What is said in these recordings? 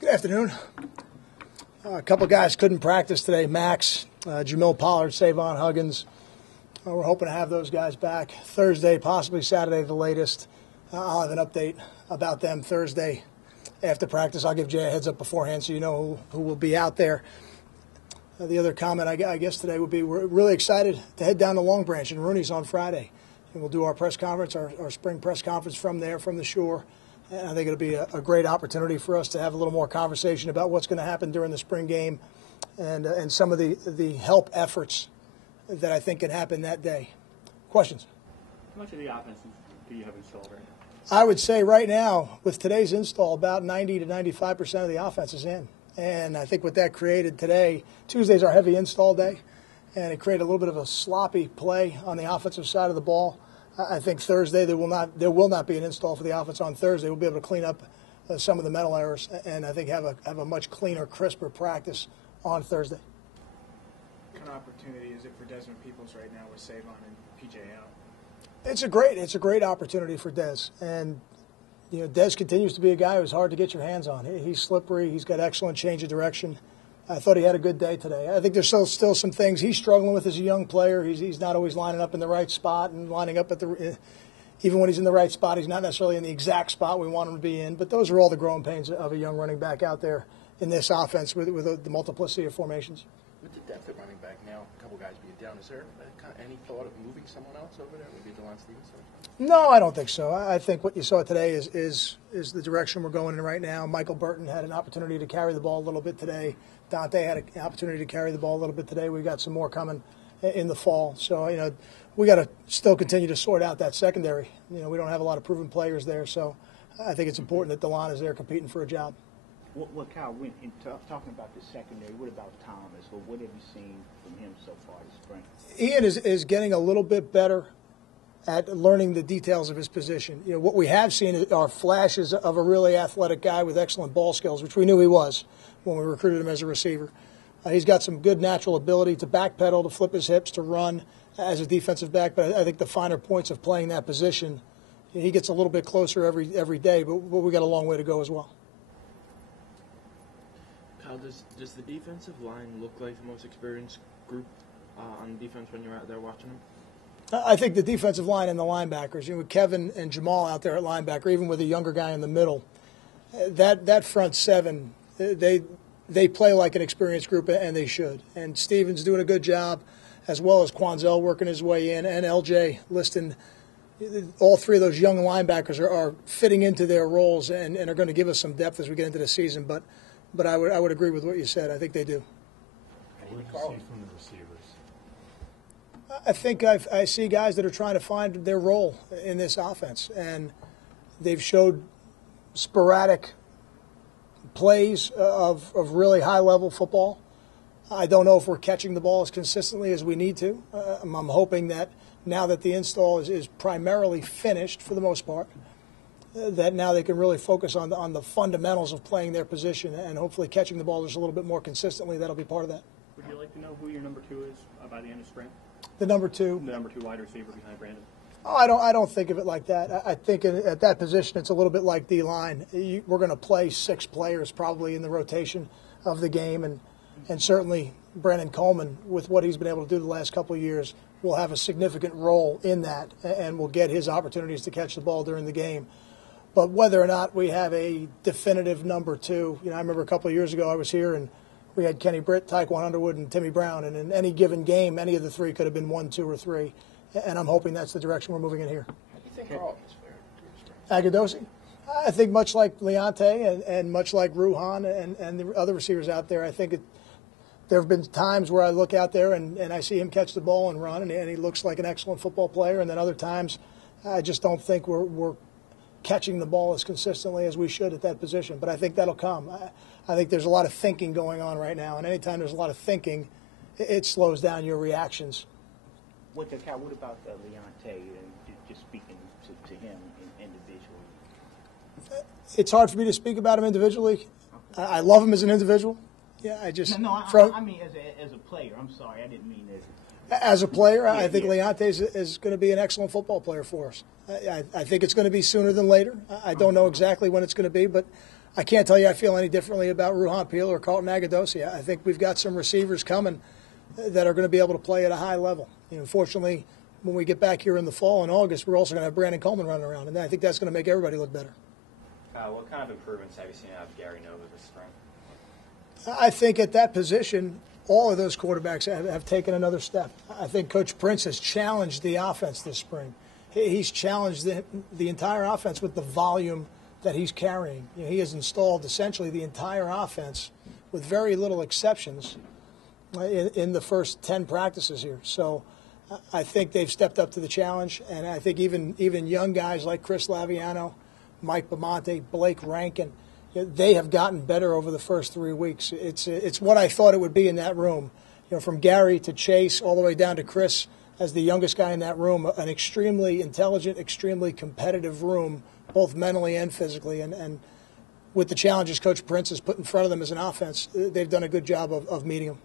Good afternoon. A couple of guys couldn't practice today. Max, Jamil Pollard, Savon Huggins. We're hoping to have those guys back Thursday, possibly Saturday at the latest. I'll have an update about them Thursday after practice. I'll give Jay a heads up beforehand so you know who will be out there. The other comment I guess today would be we're really excited to head down to Long Branch and Rooney's on Friday. And we'll do our press conference, our spring press conference from there, from the shore. And I think it'll be a great opportunity for us to have a little more conversation about what's going to happen during the spring game and some of the help efforts that I think can happen that day. Questions? How much of the offense do you have installed right now? I would say right now, with today's install, about 90 to 95% of the offense is in. And I think what that created today, Tuesday's our heavy install day, and it created a little bit of a sloppy play on the offensive side of the ball. I think Thursday there will not be an install for the offense on Thursday. We'll be able to clean up some of the mental errors, and I think have a much cleaner, crisper practice on Thursday. What kind of opportunity is it for Desmond Peoples right now with Savon and PJ out? It's a great opportunity for Des, and Des continues to be a guy who's hard to get your hands on. He's slippery. He's got excellent change of direction. I thought he had a good day today. I think there's still some things he's struggling with as a young player. He's not always lining up in the right spot and lining up even when he's in the right spot, he's not necessarily in the exact spot we want him to be in. But those are all the growing pains of a young running back out there in this offense with the multiplicity of formations. With the depth at running back now, a couple guys being down, is there any thought of moving someone else over there, maybe DeLon Stevenson? No, I don't think so. I think what you saw today is the direction we're going in right now. Michael Burton had an opportunity to carry the ball a little bit today. Dante had an opportunity to carry the ball a little bit today. We've got some more coming in the fall. So, we got to still continue to sort out that secondary. We don't have a lot of proven players there, so I think it's important that DeLon is there competing for a job. Well, Kyle, in talking about the secondary, what about Thomas? Or what have you seen from him so far this spring? Ian is getting a little bit better at learning the details of his position. What we have seen are flashes of a really athletic guy with excellent ball skills, which we knew he was when we recruited him as a receiver. He's got some good natural ability to backpedal, to flip his hips, to run as a defensive back. But I think the finer points of playing that position, he gets a little bit closer every day. But we got a long way to go as well. Kyle, does the defensive line look like the most experienced group on defense when you're out there watching them? I think the defensive line and the linebackers, with Kevin and Jamal out there at linebacker, even with a younger guy in the middle, that front seven, they play like an experienced group, and they should. And Steven's doing a good job, as well as Quanzell working his way in, and LJ Liston. All three of those young linebackers are fitting into their roles and are going to give us some depth as we get into the season. But I would agree with what you said. I think they do. What do you see from the receivers? I think I see guys that are trying to find their role in this offense, and they've showed sporadic plays of really high-level football. I don't know if we're catching the ball as consistently as we need to. I'm hoping that now that the install is primarily finished for the most part, that now they can really focus on the fundamentals of playing their position and hopefully catching the ball just a little bit more consistently. That'll be part of that. Would you like to know who your number 2 is by the end of spring? The number 2? The number 2 wide receiver behind Brandon. Oh, I don't think of it like that. I think at that position it's a little bit like D-line. We're going to play 6 players probably in the rotation of the game, and certainly Brandon Coleman, with what he's been able to do the last couple of years, will have a significant role in that and will get his opportunities to catch the ball during the game. But whether or not we have a definitive number 2, I remember a couple of years ago I was here and we had Kenny Britt, Tyquan Underwood, and Timmy Brown, and in any given game, any of the 3 could have been 1, 2, or 3. And I'm hoping that's the direction we're moving in here. How do you think Carlton is fair? Agadosi? I think much like Leonte and much like Ruhan and the other receivers out there, I think there have been times where I look out there and I see him catch the ball and run, and he looks like an excellent football player. And then other times I just don't think we're catching the ball as consistently as we should at that position. But I think that'll come. I think there's a lot of thinking going on right now, and anytime there's a lot of thinking, it slows down your reactions. What about Leonte, just speaking to him individually? It's hard for me to speak about him individually. Okay. I love him as an individual. Yeah, I mean as a player. I'm sorry, I didn't mean as a player. I think Leonte is going to be an excellent football player for us. I think it's going to be sooner than later. I don't know exactly when it's going to be, but I can't tell you I feel any differently about Ruhan Peel or Carlton Agadosi. I think we've got some receivers coming that are going to be able to play at a high level. Fortunately, when we get back here in the fall in August, we're also going to have Brandon Coleman running around, and I think that's going to make everybody look better. What kind of improvements have you seen out of Gary Nova this spring? I think at that position, all of those quarterbacks have taken another step. I think Coach Prince has challenged the offense this spring. He's challenged the entire offense with the volume that he's carrying. He has installed essentially the entire offense with very little exceptions in the first 10 practices here. So I think they've stepped up to the challenge, and I think even young guys like Chris Laviano, Mike Bamonte, Blake Rankin, they have gotten better over the first 3 weeks. It's what I thought it would be in that room. From Gary to Chase all the way down to Chris as the youngest guy in that room, an extremely intelligent, extremely competitive room, both mentally and physically. And with the challenges Coach Prince has put in front of them as an offense, they've done a good job of meeting them.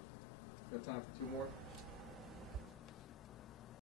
Got time for two more?